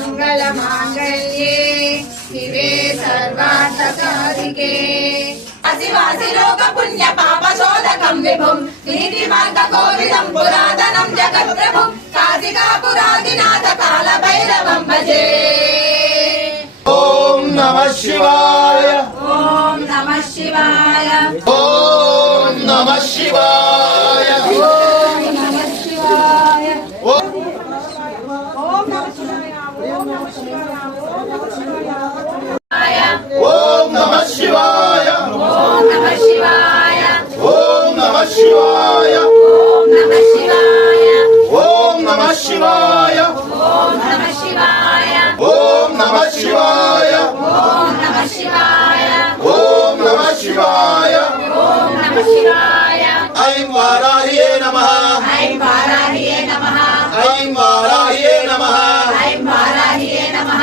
मङ्गलमाङ्गल्ये शिवे सर्वार्थसाधिके असिवासि लोकपुण्यपापशोधकं विभुं नीतिमार्गकोविदं पुरातनं जगत्प्रभुं काशिकापुरादिनाथ कालभैरवं भजे ॐ नमः शिवाय ॐ नमः शिवाय ॐ नमः शिवाय శివాయ. ఓం నమ శివాయ. ఓం నమ శివాయ. ఓం నమ శివాయ ఓం నమ శివాయ ఓం నమ శివాయ ఐం వారాహియే నమః ఐం వారాహియే నమః ఐం వారాహియే నమః. ఐం వారాహియే నమః.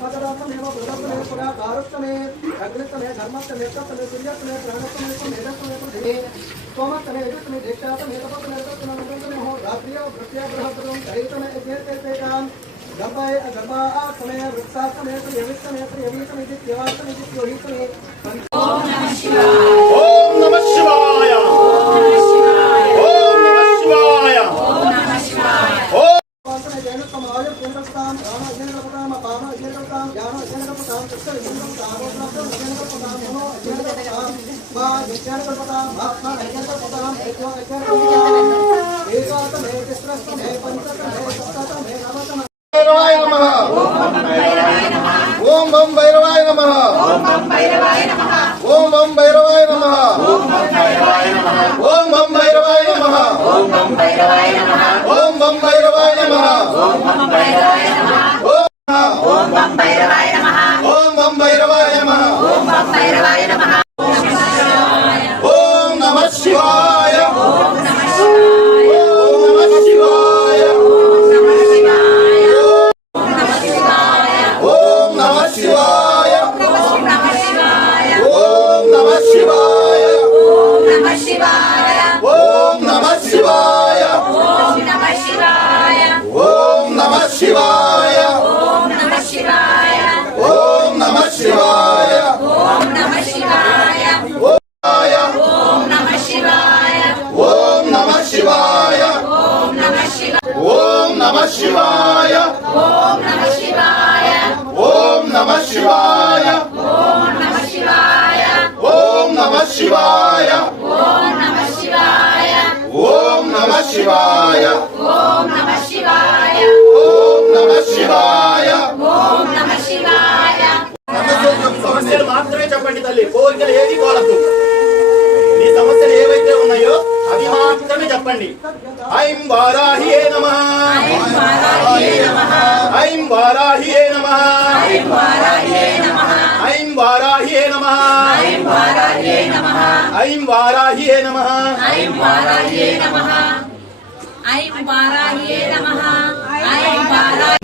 पदार्थमे प्रदत्तमे गारत्तमे अग्नित्तमे धर्मत्तमे तत्तमे सूर्यत्तमे प्राणत्तमे मेधत्तमे धे सोमत्तमे यजुत्तमे दीक्षात्तमे तपत्तमे तत्तमे मृतत्तमे हो रात्रिय वृत्तिय बृहत्तमे चरितमे एते ते काम गम्बाय गम्बात्तमे वृत्तात्तमे त्रियवित्तमे त्रियवीतमे त्रियवात्तमे त्रियोहितमे ओम नमः शिवाय ఆయ కేంద్రపతాం రామ జనకపతాం పామ జనకపతాం జ్ఞాన జనకపతాం కృష్ణ జనకపతాం ఓం జనకపతాం నమో జనకపతాం మా జనకపతాం ఆత్మ ఏకో భైరవాయ నమః ఓం బం భైరవాయ నమః ఓం బం భైరవాయ నమః ఓం బం భైరవాయ నమః ఓం బం భైరవాయ నమః ఓం బం భైరవాయ నమః ఓం బం భైరవాయ నమః ఓం బం భైరవాయ నమః ఓం ఓం శివాయ. ఓం నమ శివాయ. ఓం నమ శివాయ. ఓం నమ శివాయ. ఓం నమ శివాయ. ఓం నమ శివాయ. ఓం నమ శివాయ. ఓం నమ శివాయ. ఓం నమ శివాయ. ఓం నమ శివాయ. సమస్యలు మాత్రమే చెప్పండి తల్లి. కోరికలు ఏది కోరద్దు. నీ సమస్యలు ఏవైతే ఉన్నాయో కోర వారాహియే నమ. ఐం వారాహియే నమ. ఐం వారాహియే నమ. ఐం వారాహియే నమ. ఐం వారాహ్యే నమః. ఐం వారాహ్యే నమః. ఐం వారాహ్యే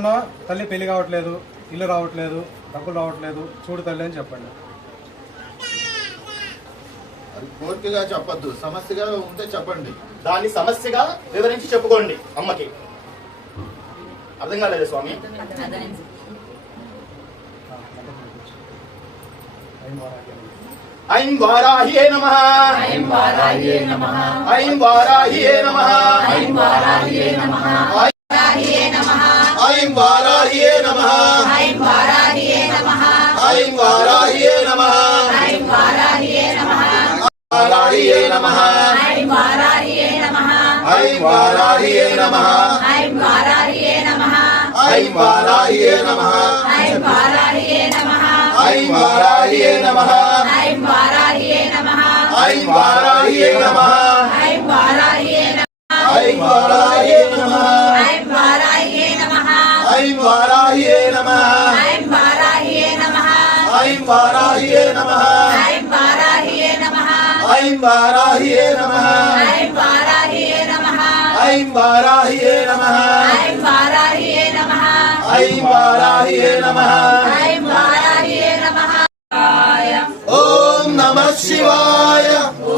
లో తల్లి పెళ్ళి కావట్లేదు ఇల్లు రావట్లేదు డబ్బులు రావట్లేదు చూడు తల్లి అని చెప్పండి. అది కోరికగా చెప్పొద్దు. సమస్యగా ఉంటే చెప్పండి. దాన్ని సమస్యగా వివరించి చెప్పుకోండి అమ్మకి. అర్థం కాలేదు స్వామి? ఐం వారాహ్యే నమః. ఐం వారాహియే నమ. ఐం వారాహియే నమ. ఐం వారాహియే నమ. ఐం వారాహియే నమ. ఐం వారాహియే నమ. ఐం వారాహియే వారాహియే నమ ఐం వారాహ్యే నమః ఐం వారాహియే నమ ఐం వారాహ్యే నమః ఐం వారాహియే నమ ఐం వారాహ్యే నమః ఐం వారాహియే నమ ఐం వారాహ్యే నమః ఐం వారాహియే నమ ఐం వారాహ్యే నమః ఐం వారాహియే నమ ఐం వారాహ్యే నమః ఐం వారాహియే నమ ఐం వారాహ్యే నమః ఐం వారాహియే నమ ఐం వారాహ్యే నమః ऐं वाराह्ये नमः ऐं वाराह्ये नमः ऐं वाराह्ये नमः ऐं वाराह्ये नमः ऐं वाराह्ये नमः ऐं वाराह्ये नमः ॐ नमः शिवाय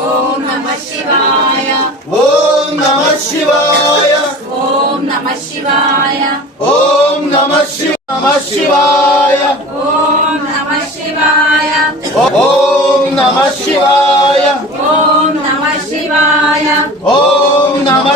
ॐ नमः शिवाय ॐ नमः शिवाय ॐ नमः शिवाय ॐ नमः शिवाय नमः शिवाय ॐ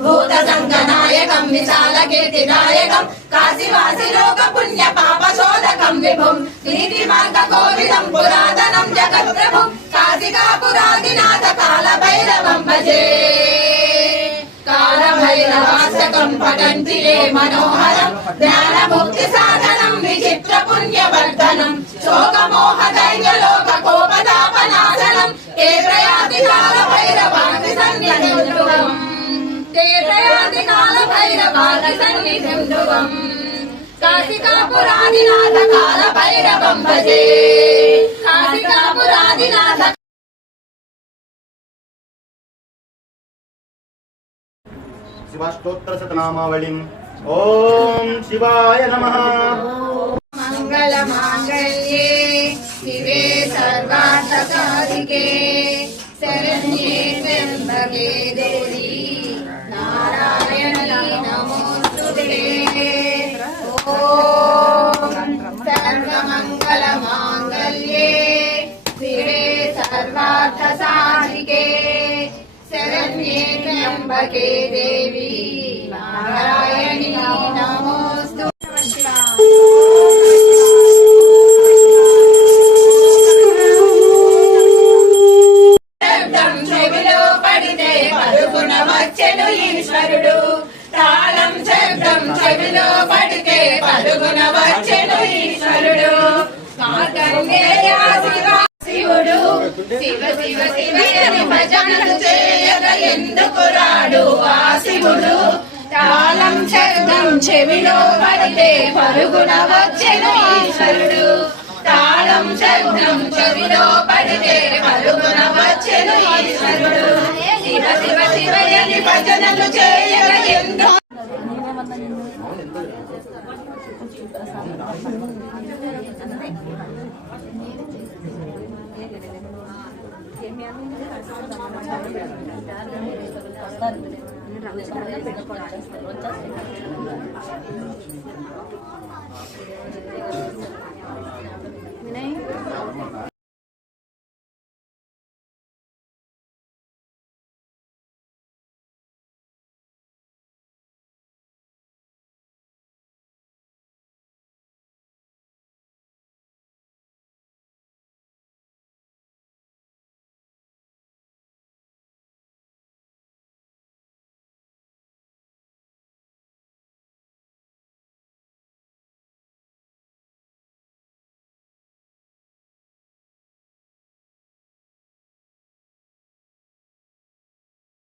भूतसङ्गनायकं विशालकीर्तिनायकं काशीवासिलोक पुण्यपापशोधकं विभुं नीतिमार्गकोविदं पुरातनं जगत्प्रभुं काशिकापुरादिनाथ कालभैरवं भजे జ్ఞానయోగం పటంతిలే మనోహరం. జ్ఞాన ముక్తి సాధనం విచిత్ర పుణ్యవర్ధనం. శోకమోహ దైవ లోక కోపతాపనాశనం కేత్రయాతి కాల భైరవాకి సన్నిధి కేత్రయాతి కాల భైరవాకి సన్నిధి కాశికాపురాదినాథ కాల భైరవం భజే. కాశికాపురాదినాథ शिवस्तोत्रशतनामावलिम् ॐ शिवाय नमः मङ्गलमाङ्गल्ये शिवे सर्वार्थकारिके शरण्ये त्र्यम्बके देव त्र्यम्बके देवी नारायणी नमोऽस्तु ఈశ్వరుడు. తాళం శబ్దం చెవిలో పడితే పలుగున వచ్చెను ఈశ్వరుడు. శివ శివ శివ శివ చే ఎందుకు రాడు ఆ శివుడు తాళం శబ్దం చెవిలో పడితే పరుగున వచ్చెను ఈశ్వరుడు. తాళం శబ్దం చెవిలో పడితే పరుగున వచ్చెను ఈశ్వరుడు. శివ శివ శివయని భజనలు చేయగ ఎందు ఎందుకు Vinay?